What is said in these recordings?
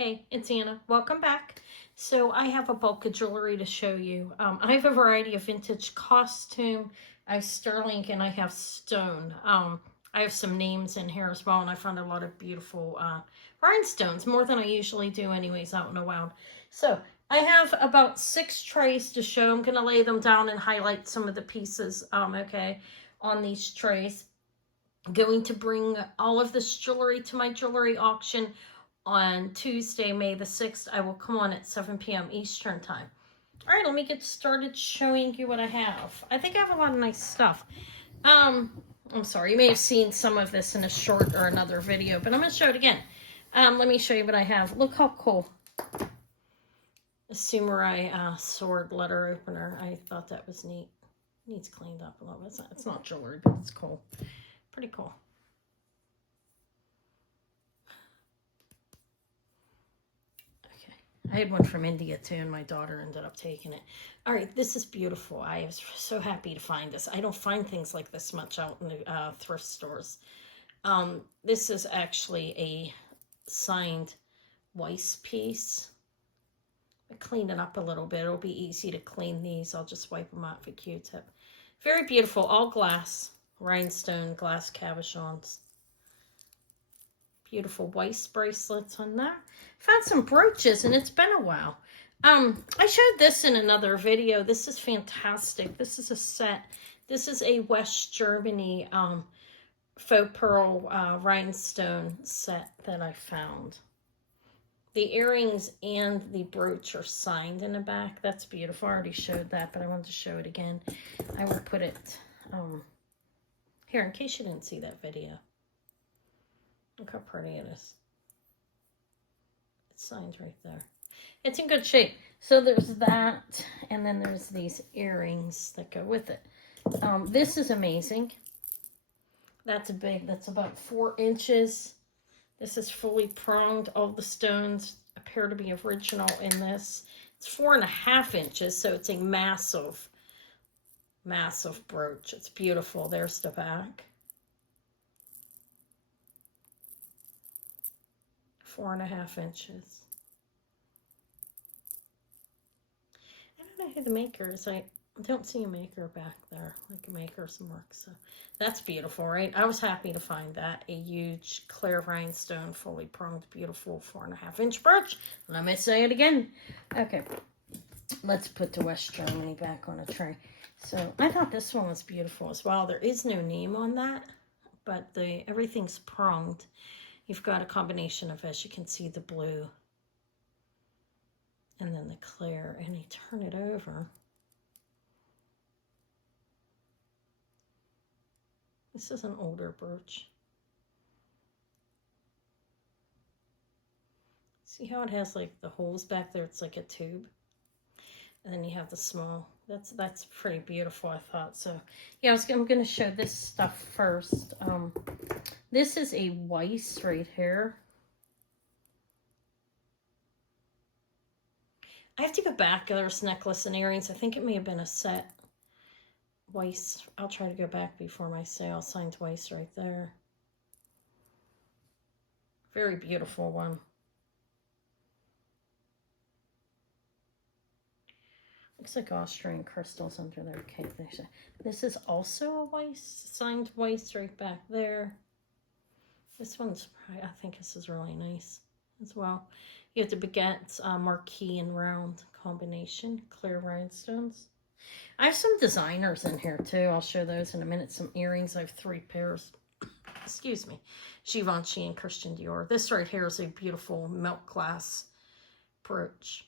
Hey, it's Anna. Welcome back. So I have a bulk of jewelry to show you. I have a variety of vintage costume. I have sterling and I have stone. I have some names in here as well, and I found a lot of beautiful rhinestones, more than I usually do anyways out in the wild. So I have about 6 trays to show. I'm going to lay them down and highlight some of the pieces, okay, on these trays. I'm going to bring all of this jewelry to my jewelry auction on Tuesday, May the 6th. I will come on at 7 p.m. Eastern time. All right, let me get started showing you what I have. I think I have a lot of nice stuff. I'm sorry, you may have seen some of this in a short or another video, but I'm going to show it again. Let me show you what I have. Look how cool. A samurai sword letter opener. I thought that was neat. Needs cleaned up a little bit. It's not jewelry, but it's cool. Pretty cool. I had one from India too, and my daughter ended up taking it. All right, this is beautiful. I was so happy to find this. I don't find things like this much out in the thrift stores. This is actually a signed Weiss piece. I cleaned it up a little bit. It'll be easy to clean these. I'll just wipe them out with a Q-tip. Very beautiful, all glass, rhinestone, glass cabochons. Beautiful Weiss bracelets on there. Found some brooches, and it's been a while. I showed this in another video. This is fantastic. This is a set. This is a West Germany faux pearl rhinestone set that I found. The earrings and the brooch are signed in the back. That's beautiful. I already showed that, but I wanted to show it again. I will put it here in case you didn't see that video. Look how pretty it is. It's signed right there. It's in good shape. So there's that, and then there's these earrings that go with it. This is amazing. That's big. That's about 4 inches. This is fully pronged. All the stones appear to be original in this. It's 4.5 inches, so it's a massive, massive brooch. It's beautiful. There's the back. 4.5 inches. I don't know who the maker is. I don't see a maker back there, like a maker's mark. So that's beautiful, right? I was happy to find that. A huge clear rhinestone, fully pronged, beautiful 4.5 inch brooch. Let me say it again. Okay, let's put the West Germany back on a tray. So I thought this one was beautiful as well. There is no name on that, but everything's pronged. You've got a combination of, as you can see, the blue and then the clear, and you turn it over. This is an older brooch. See how it has like the holes back there? It's like a tube. And then you have the small. That's pretty beautiful, I thought. So yeah, I'm going to show this stuff first. This is a Weiss right here. I have to go back. There's necklace and earrings. I think it may have been a set. Weiss. I'll try to go back before my sale. Signed Weiss right there. Very beautiful one. Looks like Austrian crystals under there. Okay, this is also a Weiss, signed Weiss right back there. This one's, I think this is really nice as well. You have the baguettes, marquee and round combination, clear rhinestones. I have some designers in here too. I'll show those in a minute. Some earrings. I have 3 pairs. Excuse me. Givenchy and Christian Dior. This right here is a beautiful milk glass brooch.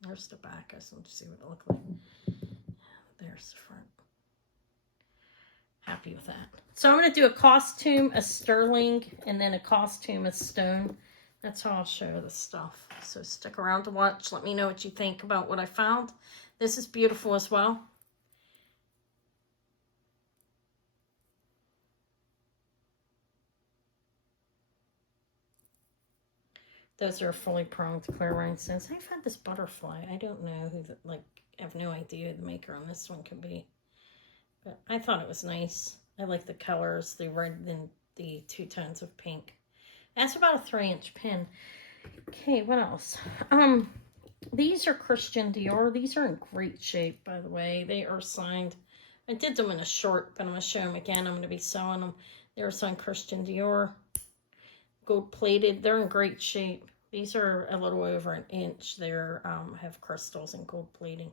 There's the back. I just want to see what it looked like. There's the front. Happy with that. So I'm going to do a costume, a sterling, and then a costume, a stone. That's how I'll show the stuff. So stick around to watch. Let me know what you think about what I found. This is beautiful as well. Those are fully pronged clear rhinestones. I've had this butterfly. I don't know who I have no idea who the maker on this one could be. But I thought it was nice. I like the colors, the red and the 2 tones of pink. That's about a 3-inch pin. Okay, what else? These are Christian Dior. These are in great shape, by the way. They are signed. I did them in a short, but I'm going to show them again. I'm going to be selling them. They're signed Christian Dior. Gold plated. They're in great shape. These are a little over an inch. They're have crystals and gold plating.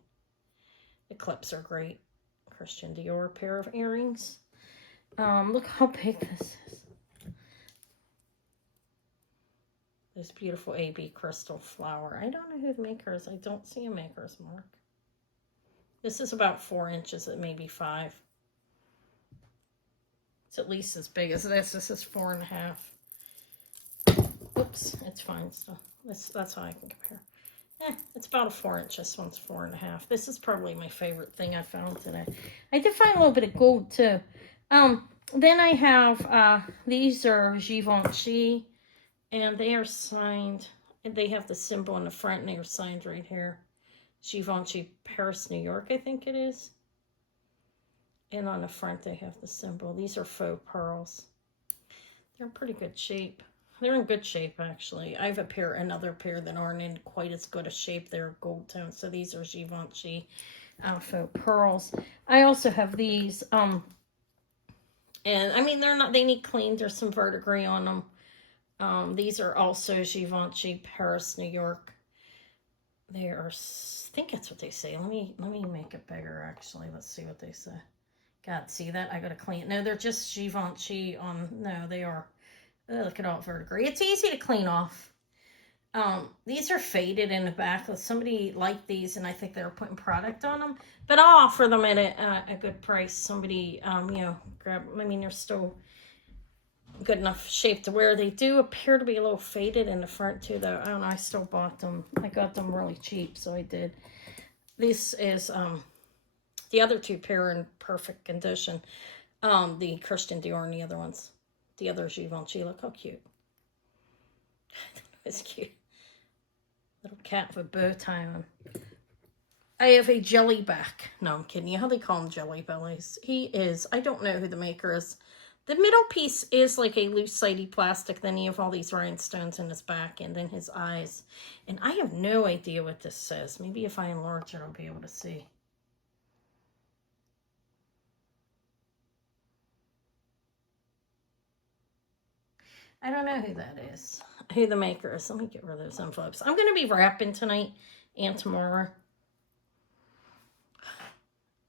The clips are great. Christian Dior pair of earrings. Look how big this is. This beautiful AB crystal flower. I don't know who the maker is. I don't see a maker's mark. This is about 4 inches, it may be 5. It's at least as big as this. This is 4.5. Oops, it's fine still. That's how I can compare. It's about a 4 inch. This one's 4.5. This is probably my favorite thing I found today. I did find a little bit of gold too. Then I have these are Givenchy, and they are signed. And they have the symbol in the front, and they are signed right here. Givenchy, Paris, New York, I think it is. And on the front they have the symbol. These are faux pearls. They're in pretty good shape. They're in good shape, actually. I have another pair that aren't in quite as good a shape. They're gold tone. So these are Givenchy faux pearls. I also have these. And I mean, they need cleaned. There's some verdigris on them. These are also Givenchy, Paris, New York. They are, I think that's what they say. Let me make it bigger, actually. Let's see what they say. God, see that? I got to clean it. No, they're just Givenchy on, no, they are. Look at all verdigris. It's easy to clean off. These are faded in the back. Somebody liked these, and I think they were putting product on them. But I'll offer them at a good price. Somebody, grab them. I mean, they're still good enough shape to wear. They do appear to be a little faded in the front, too, though. I don't know. I still bought them. I got them really cheap, so I did. This is, the other 2 pair are in perfect condition. The Christian Dior and the other ones. The other Givenchy. Look how cute. It's cute. Little cat with a bow tie on. I have a jellyback. No, I'm kidding. You know how they call him jelly bellies? He is. I don't know who the maker is. The middle piece is like a loose sidey plastic. Then you have all these rhinestones in his back and then his eyes. And I have no idea what this says. Maybe if I enlarge it, I'll be able to see. I don't know who that is, who the maker is. Let me get rid of those envelopes. I'm going to be wrapping tonight and tomorrow.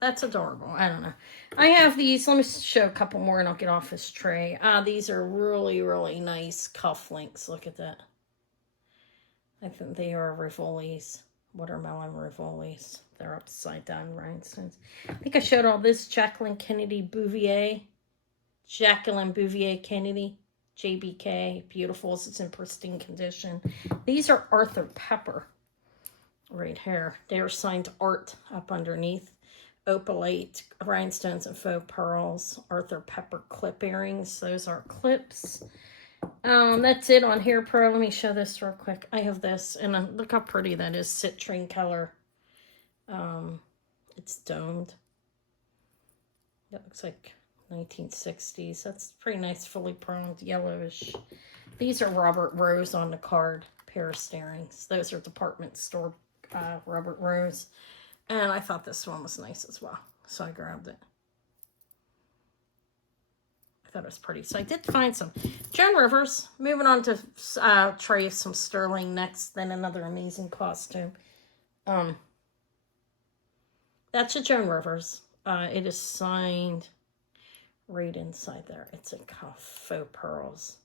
That's adorable. I don't know. I have these. Let me show a couple more and I'll get off this tray. These are really, really nice cufflinks. Look at that. I think they are Rivolis. Watermelon Rivolis. They're upside down rhinestones. I think I showed all this. Jacqueline Bouvier Kennedy. JBK, beautiful. It's in pristine condition. These are Arthur Pepper right here. They are signed Art up underneath. Opalite, rhinestones and faux pearls. Arthur Pepper clip earrings. Those are clips. That's it on Hair Pro. Let me show this real quick. I have this, and look how pretty that is. Citrine color. It's domed. That looks like 1960s. That's pretty nice, fully pronged, yellowish. These are Robert Rose on the card pair of earrings. Those are department store Robert Rose. And I thought this one was nice as well, so I grabbed it. I thought it was pretty. So I did find some. Joan Rivers. Moving on to tray of some sterling next, then another amazing costume. That's a Joan Rivers. It is signed right inside there. It's a faux pearls.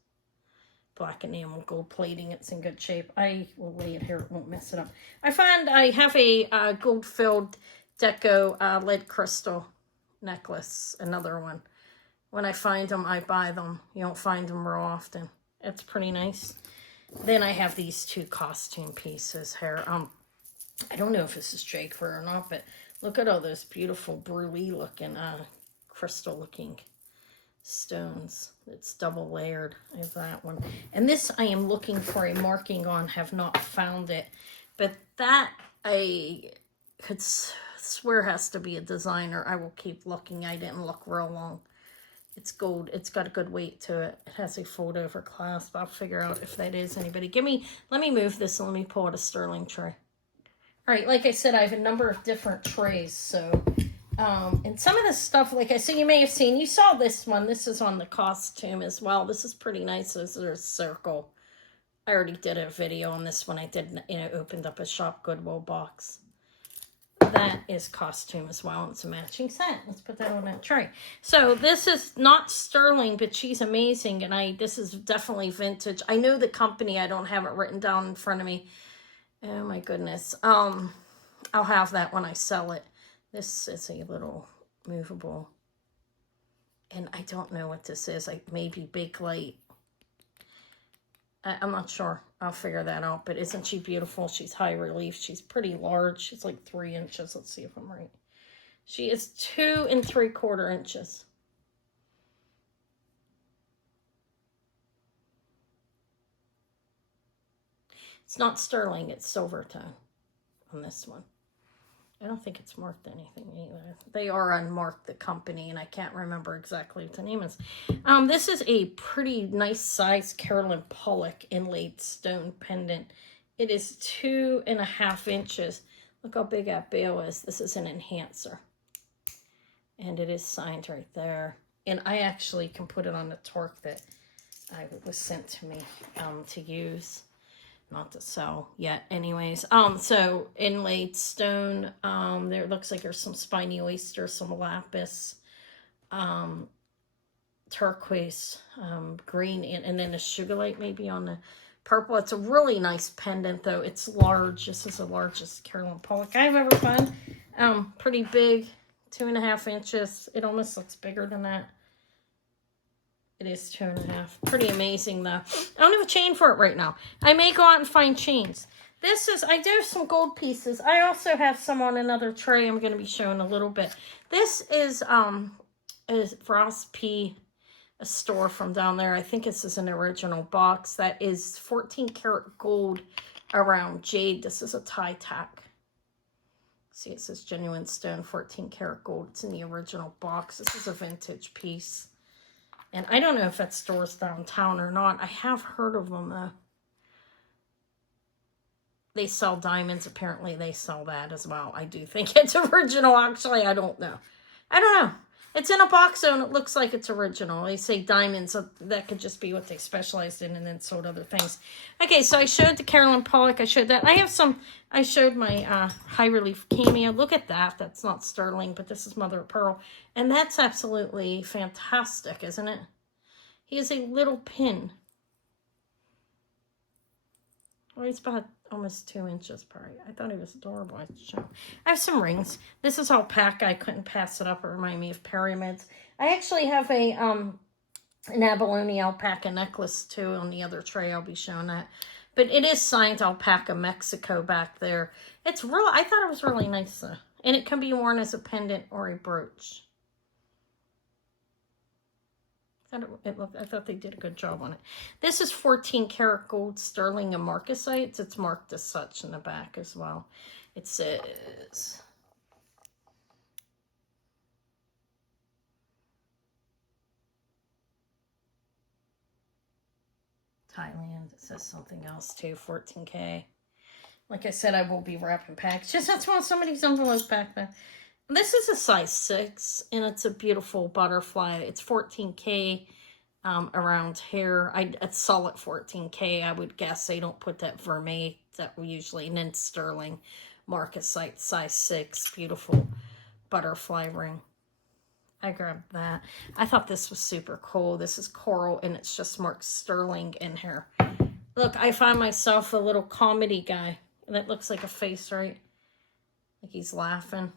Black enamel, gold plating. It's in good shape. I will lay it here. It won't mess it up. I have a gold-filled deco lead crystal necklace. Another one. When I find them, I buy them. You don't find them real often. It's pretty nice. Then I have these 2 costume pieces here. I don't know if this is J.Crew or not, but look at all those beautiful brulee-looking, crystal-looking stones. It's double layered. I have that one. And this I am looking for a marking on. Have not found it. But that I could swear has to be a designer. I will keep looking. I didn't look real long. It's gold. It's got a good weight to it. It has a fold over clasp. I'll figure out if that is anybody. Let me move this and let me pull out a sterling tray. All right, like I said, I have a number of different trays. So, and some of this stuff, like I said, you may have seen, you saw this one. This is on the costume as well. This is pretty nice. There's a circle. I already did a video on this one. I did, opened up a Shop Goodwill box. That is costume as well. It's a matching set. Let's put that on that tray. So this is not sterling, but she's amazing. And this is definitely vintage. I know the company. I don't have it written down in front of me. Oh my goodness. I'll have that when I sell it. This is a little movable. And I don't know what this is. Like maybe Big Light. I'm not sure. I'll figure that out. But isn't she beautiful? She's high relief. She's pretty large. She's like 3 inches. Let's see if I'm right. She is 2 3/4 inches. It's not sterling. It's silver tone on this one. I don't think it's marked anything either. They are unmarked, the company, and I can't remember exactly what the name is. This is a pretty nice size Carolyn pollack inlaid stone pendant. It is 2.5 inches. Look how big that bail is. This is an enhancer. And it is signed right there. And I actually can put it on the torque that was sent to me to use. Not to sell yet anyways. So inlaid stone. There looks like there's some spiny oyster, some lapis, turquoise, green, and then a sugar light maybe on the purple. It's a really nice pendant though. It's large. This is the largest Carolyn pollack I've ever found. Pretty big, 2.5 inches. It almost looks bigger than that. It is 2.5. Pretty amazing though. I don't have a chain for it right now. I may go out and find chains. I do have some gold pieces. I also have some on another tray I'm going to be showing a little bit. This is Ross P, a store from down there. I think this is an original box. That is 14 karat gold around jade. This is a tie tack. See, it says genuine stone, 14 karat gold. It's in the original box. This is a vintage piece. And I don't know if that store's downtown or not. I have heard of them, though. They sell diamonds. Apparently, they sell that as well. I do think it's original. Actually, I don't know. I don't know. It's in a box, though, and it looks like it's original. They say diamonds. So that could just be what they specialized in and then sold other things. Okay, so I showed the Carolyn pollack. I showed that. I showed my high relief cameo. Look at that. That's not sterling, but this is mother of pearl. And that's absolutely fantastic, isn't it? He is a little pin. Well, he's about almost 2 inches probably. I thought he was adorable. I have some rings. This is alpaca. I couldn't pass it up. It reminded me of pyramids. I actually have an abalone alpaca necklace too on the other tray. I'll be showing that. But it is signed Alpaca Mexico back there. It's real. I thought it was really nice though. And it can be worn as a pendant or a brooch. I thought they did a good job on it. This is 14 karat gold sterling and marcasites. It's marked as such in the back as well. It says Thailand. It says something else too, 14K. Like I said, I will be wrapping packages. That's why somebody's envelope back there. This is a size 6, and it's a beautiful butterfly. It's 14K around here. I'd sell it 14K. I would guess they don't put that vermeil that we usually, and then sterling marcasite, size 6, beautiful butterfly ring. I grabbed that. I thought this was super cool. This is coral, and it's just marked sterling in here. Look, I find myself a little comedy guy, and it looks like a face, right? Like he's laughing.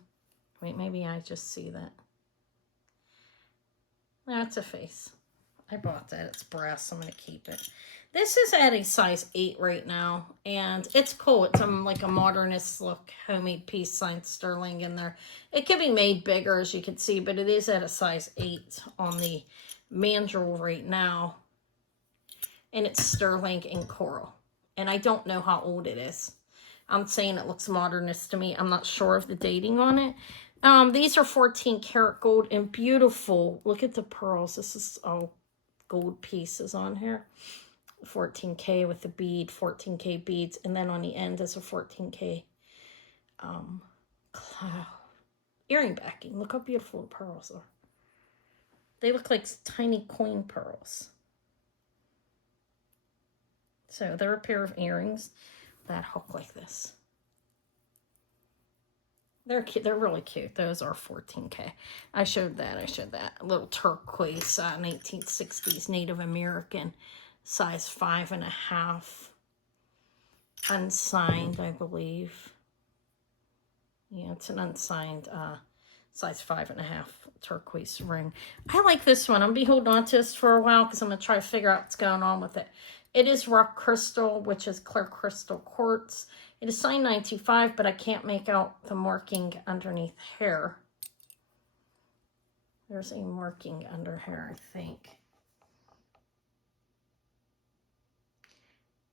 Wait, maybe I just see that. That's a face. I bought that. It's brass. I'm going to keep it. This is at a size 8 right now, and it's cool. It's like a modernist look, homemade piece, signed sterling in there. It can be made bigger, as you can see, but it is at a size 8 on the mandrel right now, and it's sterling and coral, and I don't know how old it is. I'm saying it looks modernist to me. I'm not sure of the dating on it, These are 14 karat gold and beautiful. Look at the pearls. This is all gold pieces on here. 14K with the bead, 14K beads, and then on the end is a 14K cloud earring backing. Look how beautiful the pearls are. They look like tiny coin pearls. So they're a pair of earrings that hook like this. They're cute. They're really cute. Those are 14K. I showed that. A little turquoise, 1960s Native American, size 5.5. Unsigned, I believe. Yeah, it's an unsigned size 5.5 turquoise ring. I like this one. I'm gonna be holding on to this for a while because I'm gonna try to figure out what's going on with it. It is rock crystal, which is clear crystal quartz. It is signed 925, but I can't make out the marking underneath here. There's a marking under here, I think.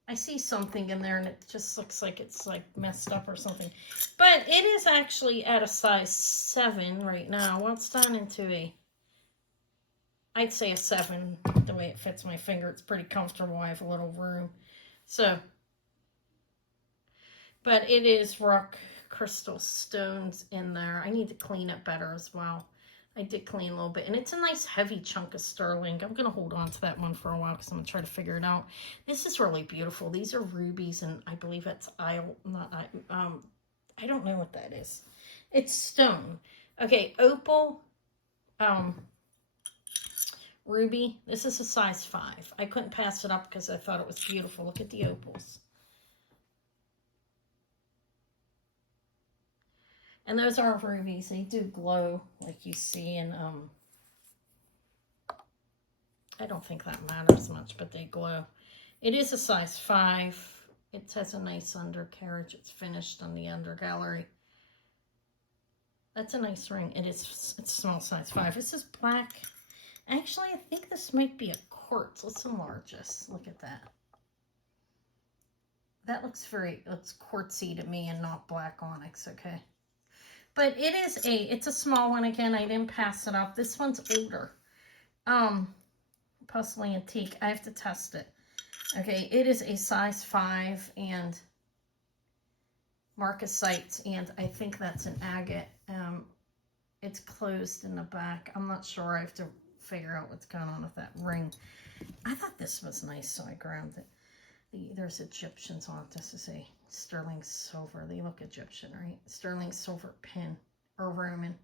I see something in there and it just looks like it's like messed up or something. But it is actually at a size 7 right now. Well, it's down into I'd say a 7, the way it fits my finger. It's pretty comfortable. I have a little room. So, but it is rock crystal stones in there. I need to clean it better as well. I did clean a little bit. And it's a nice heavy chunk of sterling. I'm going to hold on to that one for a while because I'm going to try to figure it out. This is really beautiful. These are rubies, and I believe it's I don't know what that is. It's stone. Okay, opal, ruby. This is a size 5. I couldn't pass it up because I thought it was beautiful. Look at the opals. And those are rubies. They do glow like you see in, I don't think that matters much, but they glow. It is a size 5. It has a nice undercarriage. It's finished on the undergallery. That's a nice ring. It's small size 5. This is black. Actually, I think this might be a quartz. Let's enlarge this. Look at that. That looks it's quartzy to me and not black onyx, okay? But it's a small one again. I didn't pass it up. This one's older. Possibly antique. I have to test it. Okay, it is a size 5 and marcasite, and I think that's an agate. It's closed in the back. I'm not sure. I have to figure out what's going on with that ring. I thought this was nice, so I grabbed it. There's Egyptians on it. This is a sterling silver. They look Egyptian, right? Sterling silver pin, or Roman.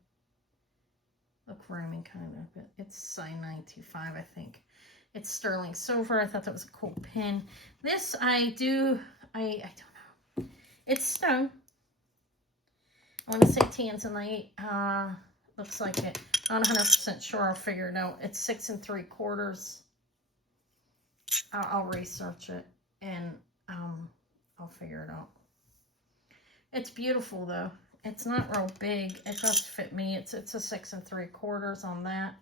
Look Roman kind of, but it's size 925, I think. It's sterling silver. I thought that was a cool pin. This I don't know. It's stone. I want to say tanzanite. Looks like it. Not 100% sure. I'll figure it out. It's 6 3/4. I'll research it and I'll figure it out. It's beautiful though. It's not real big. It does fit me. It's a 6 3/4 on that.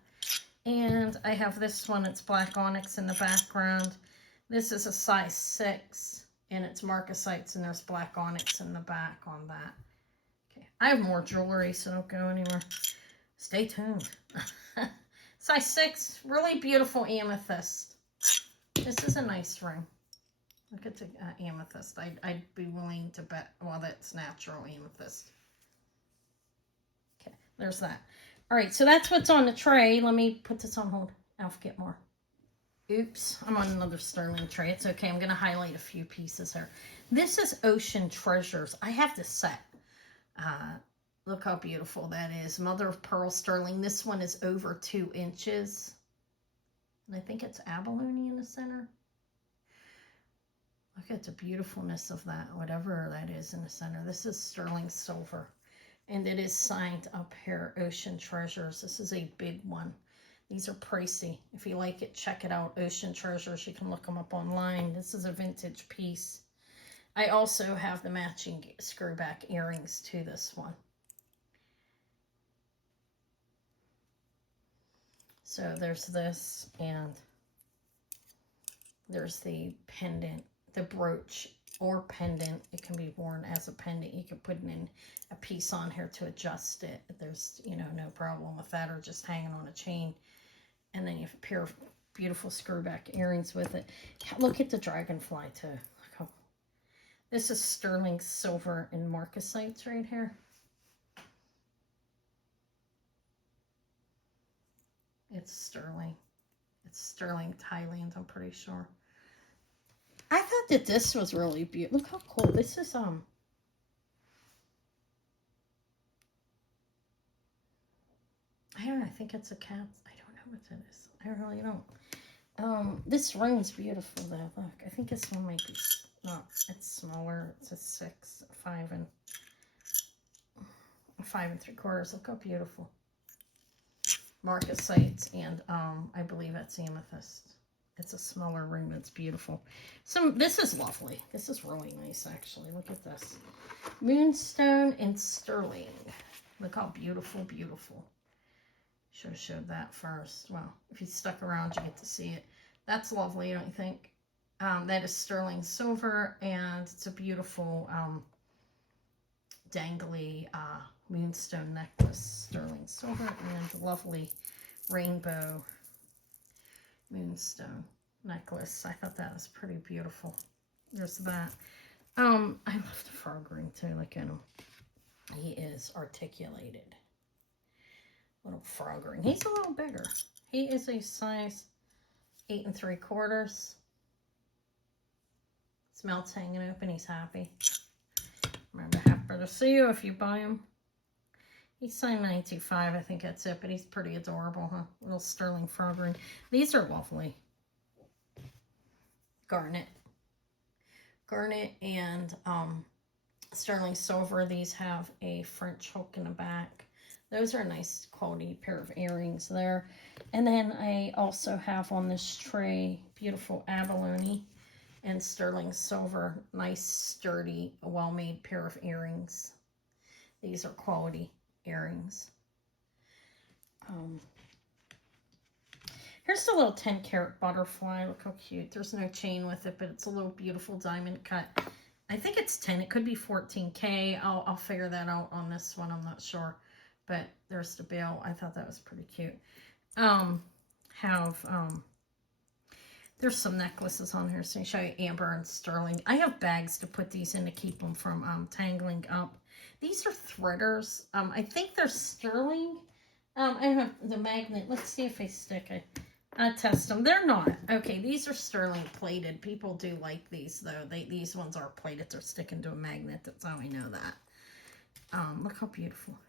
And I have this one. It's black onyx in the background. This is a size 6 and it's marcasites and there's black onyx in the back on that. Okay. I have more jewelry, so don't go anywhere. Stay tuned. Size 6, really beautiful amethyst. This is a nice ring. Look at the amethyst. I'd be willing to bet, well, that's natural amethyst. Okay, there's that. All right, so that's what's on the tray. Let me put this on hold. I'll get more. Oops, I'm on another sterling tray. It's okay. I'm going to highlight a few pieces here. This is Ocean Treasures. I have this set. Look how beautiful that is. Mother of pearl sterling. This one is over 2 inches. And I think it's abalone in the center. Look at the beautifulness of that, whatever that is in the center. This is sterling silver. And it is signed up here, Ocean Treasures. This is a big one. These are pricey. If you like it, check it out. Ocean Treasures. You can look them up online. This is a vintage piece. I also have the matching screwback earrings to this one. So there's this, and there's the pendant, the brooch or pendant. It can be worn as a pendant. You can put in a piece on here to adjust it. There's, you know, no problem with that, or just hanging on a chain. And then you have a pair of beautiful screwback earrings with it. Look at the dragonfly too. Look how, this is sterling silver and marcasites right here. It's sterling. It's sterling Thailand, I'm pretty sure. I thought that this was really beautiful. Look how cool. This is, I don't know, I think it's a cat. I don't know what that is. I really don't. This ring's beautiful though. Look, I think this one might be, no, it's smaller. It's a 6, 5 and 3/4. Look how beautiful. Marcasites, and I believe that's amethyst. It's a smaller ring. That's beautiful. So this is lovely. This is really nice, actually. Look at this. Moonstone and sterling. Look how beautiful, beautiful. Should have showed that first. Well, if you stuck around, you get to see it. That's lovely, don't you think? That is sterling silver, and it's a beautiful dangly moonstone necklace, sterling silver, and lovely rainbow moonstone necklace. I thought that was pretty beautiful. There's that. I love the frog ring too. Look at him. He is articulated. Little frog ring. He's a little bigger. He is a size 8 3/4. His mouth's hanging open. He's happy. Remember, happy to see you if you buy him. He's signed 925, I think that's it, but he's pretty adorable, huh? Little sterling frog ring. These are lovely. Garnet. Garnet and sterling silver. These have a French hook in the back. Those are a nice quality pair of earrings there. And then I also have on this tray beautiful abalone and sterling silver. Nice, sturdy, well-made pair of earrings. These are quality earrings. Here's the little 10-carat butterfly. Look how cute. There's no chain with it, but it's a little beautiful diamond cut. I think it's 10. It could be 14K. I'll figure that out on this one. I'm not sure. But there's the bill. I thought that was pretty cute. There's some necklaces on here. So I'll show you amber and sterling. I have bags to put these in to keep them from tangling up. These are threaders. I think they're sterling. I have the magnet. Let's see if they stick. I test them. They're not. Okay, these are sterling plated. People do like these, though. These ones are plated. They're sticking to a magnet. That's how I know that. Look how beautiful.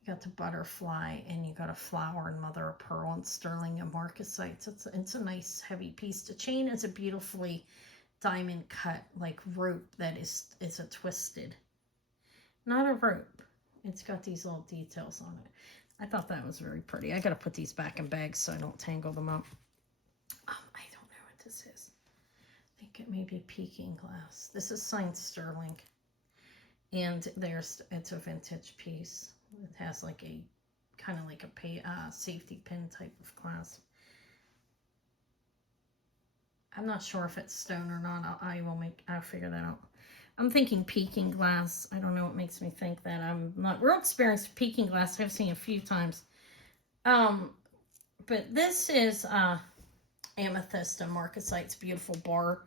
You got the butterfly, and you got a flower and mother of pearl and sterling and marcasites. It's a nice heavy piece. The chain is a beautifully diamond cut, like rope that is a twisted. Not a rope. It's got these little details on it. I thought that was very pretty. I got to put these back in bags so I don't tangle them up. I don't know what this is. I think it may be peeking glass. This is signed sterling. And it's a vintage piece. It has like a kind of like a safety pin type of clasp. I'm not sure if it's stone or not. I'll figure that out. I'm thinking peeking glass. I don't know what makes me think that. I'm not real experienced with peeking glass. I've seen it a few times. But this is amethyst and marcasites, beautiful bar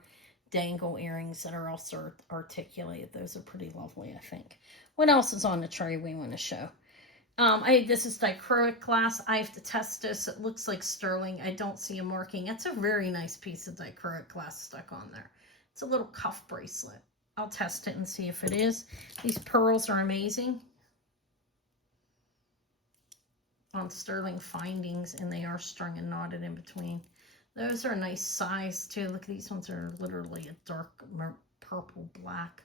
dangle earrings that are also articulated. Those are pretty lovely, I think. What else is on the tray we want to show? This is dichroic glass. I have to test this. It looks like sterling. I don't see a marking. It's a very nice piece of dichroic glass stuck on there. It's a little cuff bracelet. I'll test it and see if it is. These pearls are amazing. On sterling findings, and they are strung and knotted in between. Those are a nice size too. Look, these ones are literally a dark purple black.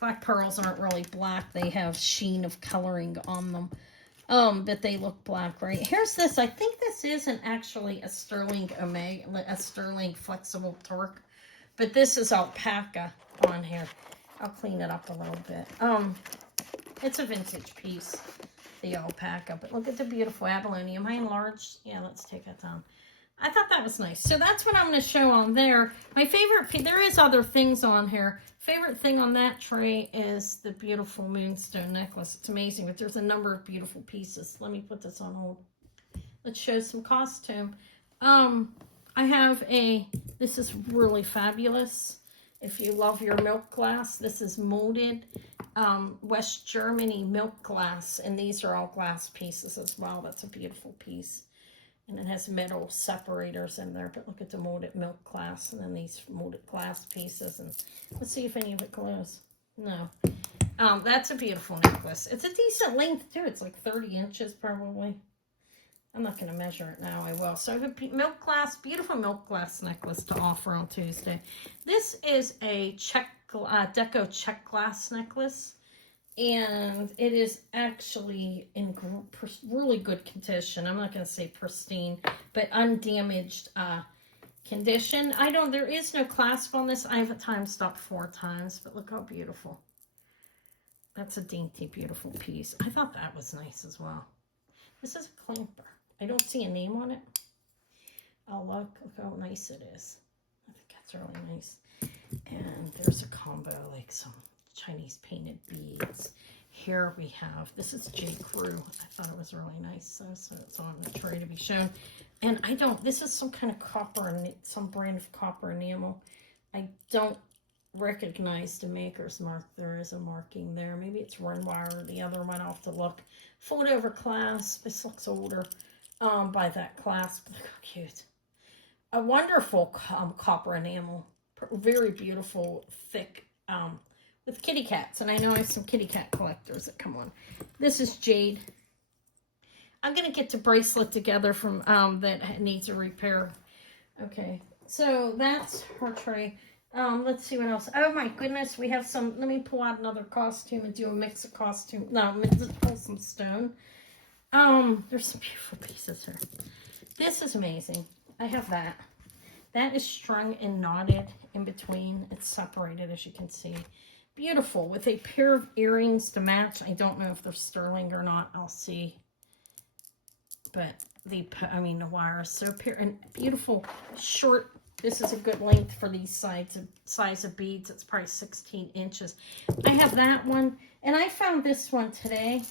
Black pearls aren't really black. They have sheen of coloring on them. But they look black, right? Here's this. I think this isn't actually a sterling flexible torque. But this is alpaca on here. I'll clean it up a little bit. It's a vintage piece, the alpaca. But look at the beautiful abalone. Am I enlarged? Yeah, let's take that down. I thought that was nice. So that's what I'm going to show on there. My favorite, there is other things on here. Favorite thing on that tray is the beautiful moonstone necklace. It's amazing, but there's a number of beautiful pieces. Let me put this on hold. Let's show some costume. I have this is really fabulous. If you love your milk glass, this is molded West Germany milk glass, and these are all glass pieces as well. That's a beautiful piece. And it has metal separators in there, but look at the molded milk glass, and then these molded glass pieces. And let's see if any of it glows. No. That's a beautiful necklace. It's a decent length too. It's like 30 inches probably. I'm not going to measure it now. I will. So I have a milk glass, beautiful milk glass necklace to offer on Tuesday. This is a deco check glass necklace. And it is actually in really good condition. I'm not going to say pristine, but undamaged condition. There is no clasp on this. I have it time stopped 4 times, but look how beautiful. That's a dainty, beautiful piece. I thought that was nice as well. This is a clamper. I don't see a name on it. Oh, look how nice it is. I think that's really nice. And there's a combo, like some Chinese painted beads. Here we have, this is J. Crew. I thought it was really nice, so it's on the tray to be shown. And this is some kind of copper, some brand of copper enamel. I don't recognize the maker's mark. There is a marking there. Maybe it's Renoir or the other one. I'll have to look. Fold over clasp. This looks older by that clasp. Look how cute. A wonderful copper enamel. Very beautiful, thick, with kitty cats. And I know I have some kitty cat collectors that come on. This is Jade. I'm going to get the bracelet together from that needs a repair. Okay, so that's her tray. Let's see what else. Oh my goodness, we have some. Let me pull out another costume and do a mix of costume. No, let's pull some stone. There's some beautiful pieces here. This is amazing. I have that. That is strung and knotted in between. It's separated, as you can see. Beautiful, with a pair of earrings to match. I don't know if they're sterling or not. I'll see. But the wire is so pure and beautiful. Short. This is a good length for these size of beads. It's probably 16 inches. I have that one, and I found this one today.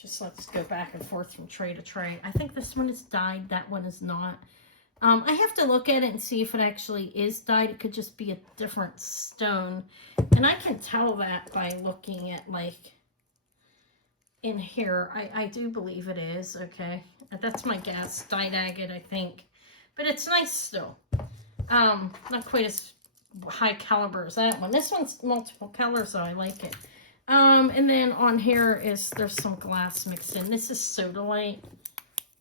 Just let's go back and forth from tray to tray. I think this one is dyed. That one is not. I have to look at it and see if it actually is dyed. It could just be a different stone. And I can tell that by looking at, like, in here. I do believe it is, okay? That's my guess. Dyed agate, I think. But it's nice still. Not quite as high caliber as that one. This one's multiple colors, so I like it. And then on here there's some glass mixed in. This is sodalite,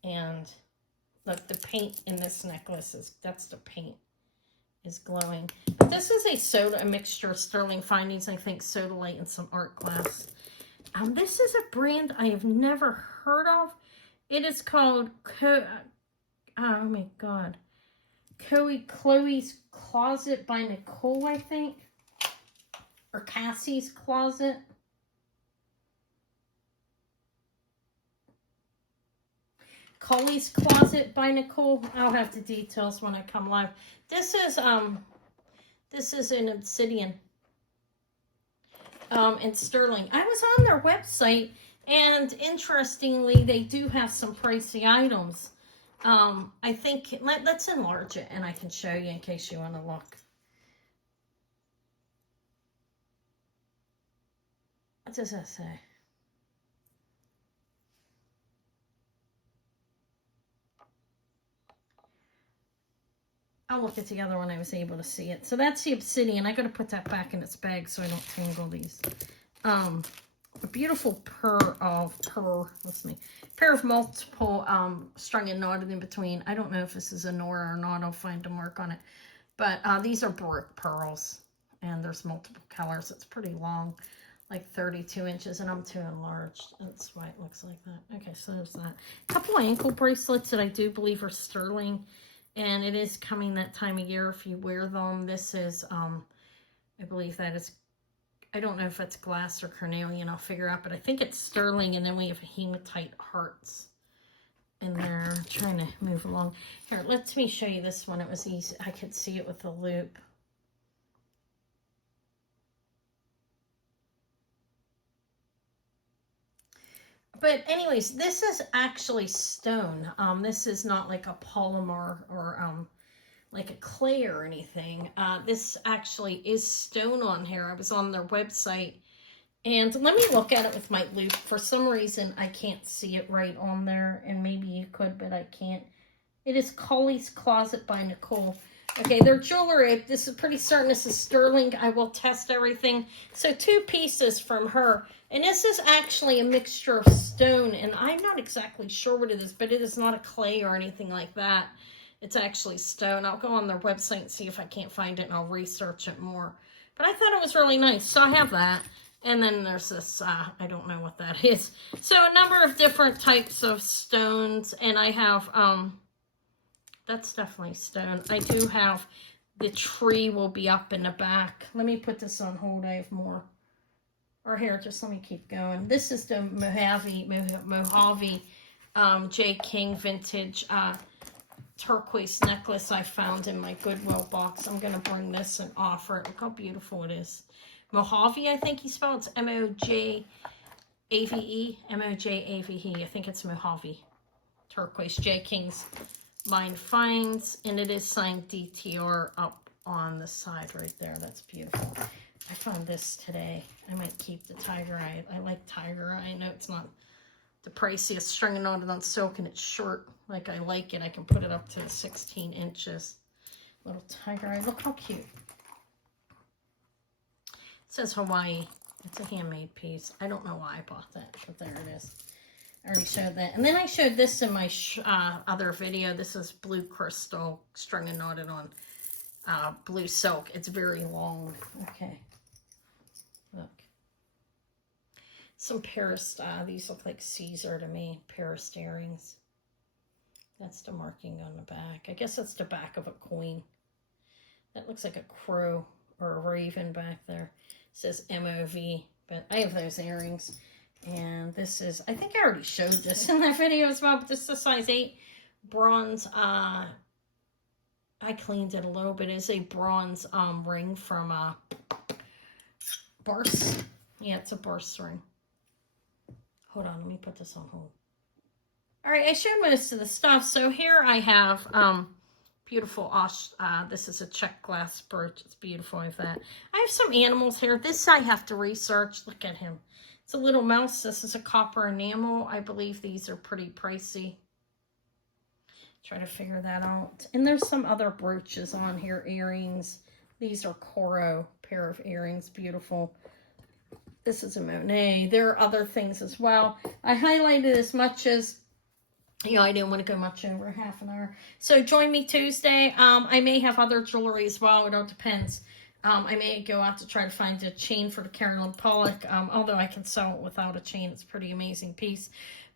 and look, the paint in this necklace that's the paint is glowing. But this is a mixture of sterling findings, I think, sodalite and some art glass. This is a brand I have never heard of. It is called oh my god, Chloe's Closet by Nicole, I think, or Cassie's Closet. Chloe's Closet by Nicole. I'll have the details when I come live. This is an obsidian in sterling. I was on their website, and interestingly, they do have some pricey items. I think let's enlarge it, and I can show you in case you want to look. What does that say? I'll look at the other one. I was able to see it. So that's the obsidian. I got to put that back in its bag so I don't tangle these. A beautiful pair of multiple strung and knotted in between. I don't know if this is a Nora or not. I'll find a mark on it. But these are Baroque pearls, and there's multiple colors. It's pretty long, like 32 inches, and I'm too enlarged. That's why it looks like that. Okay, so there's that. A couple of ankle bracelets that I do believe are sterling, and it is coming that time of year if you wear them. This is, I believe that is, I don't know if it's glass or carnelian, I'll figure out, but I think it's sterling, and then we have hematite hearts. in there. I'm trying to move along. Here, let me show you this one. It was easy. I could see it with the loop. But anyways, this is actually stone. This is not like a polymer or like a clay or anything. This actually is stone on here. I was on their website. And let me look at it with my loop. For some reason, I can't see it right on there. And maybe you could, but I can't. It is Collie's Closet by Nicole. Okay, their jewelry, this is pretty certain this is sterling. I will test everything. So 2 pieces from her. And this is actually a mixture of stone. And I'm not exactly sure what it is, but it is not a clay or anything like that. It's actually stone. I'll go on their website and see if I can't find it, and I'll research it more. But I thought it was really nice. So I have that. And then there's this, I don't know what that is. So a number of different types of stones. And I have, that's definitely stone. I do have, the tree will be up in the back. Let me put this on hold. I have more. Or here, just let me keep going. This is the Mojave J. King vintage turquoise necklace I found in my Goodwill box. I'm going to bring this and offer it. Look how beautiful it is. Mojave, I think he spelled. It's M-O-J-A-V-E. M-O-J-A-V-E. I think it's Mojave. Turquoise. J. King's Mine Finds. And it is signed DTR up on the side right there. That's beautiful. I found this today. I might keep the tiger eye. I like tiger eye. I know it's not the priciest, string knotted on silk, and it's short. Like I like it. I can put it up to 16 inches. Little tiger eye. Look how cute. It says Hawaii. It's a handmade piece. I don't know why I bought that, but there it is. I already showed that. And then I showed this in my other video. This is blue crystal, string and knotted on blue silk. It's very long. Okay. Look. Some Paris, these look like Caesar to me. Paris earrings. That's the marking on the back. I guess that's the back of a coin. That looks like a crow or a raven back there. It says MOV, but I have those earrings. And this is, I think I already showed this in that video as well, but this is a size 8 bronze. I cleaned it a little bit. It's a bronze ring from Barce. Yeah, it's a Barce ring. Hold on, let me put this on hold. All right, I showed most of the stuff. So here I have beautiful, this is a check glass brooch. It's beautiful. I have that. I have some animals here. This I have to research. Look at him. It's a little mouse. This is a copper enamel. I believe these are pretty pricey. Try to figure that out. And there's some other brooches on here, earrings. These are Coro pair of earrings. Beautiful. This is a Monet. There are other things as well. I highlighted as much as, you know, I didn't want to go much over half an hour. So join me Tuesday. I may have other jewelry as well. It all depends. I may go out to try to find a chain for the Carolyn pollack. Although I can sell it without a chain. It's a pretty amazing piece.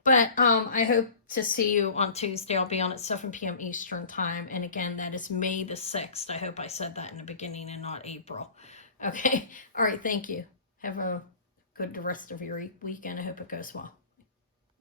But I hope to see you on Tuesday. I'll be on at 7 p.m. Eastern time. And again, that is May the 6th. I hope I said that in the beginning and not April. Okay. All right. Thank you. Have a good rest of your weekend. I hope it goes well.